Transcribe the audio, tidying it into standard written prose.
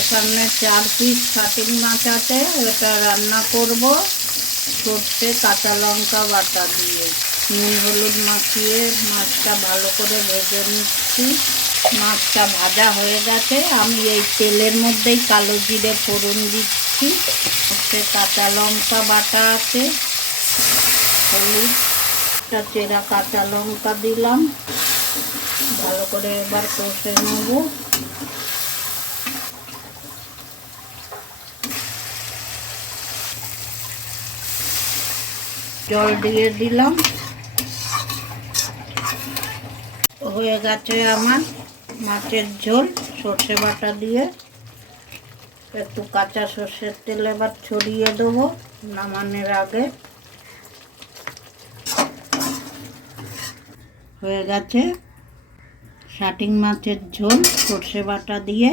সামনে 4 piece shirting মাছ আছে, এটা রান্না করব সর্ষে কাঁচা লঙ্কা বাটা দিয়ে। নুন হলুদ মাখিয়ে মাছটা ভালো করে ভেজে নিচ্ছি। মাছটা ভাজা হয়ে গেছে, আমি এই তেলের মধ্যেই কালো জিরে ফোড়ন দিচ্ছি। সর্ষে কাঁচা লঙ্কা বাটা আছে, হলুদ, চেরা কাঁচা লঙ্কা দিলাম, ভালো করে এবার কষে নেব। জল দিয়ে দিলাম। হয়ে গেছে আমার মাছের ঝোল সর্ষে বাটা দিয়ে। একটু কাঁচা সর্ষের তেল এবার ছড়িয়ে দেবো নামানোর আগে। হয়ে গেছে শাটিং মাছের ঝোল সর্ষে বাটা দিয়ে।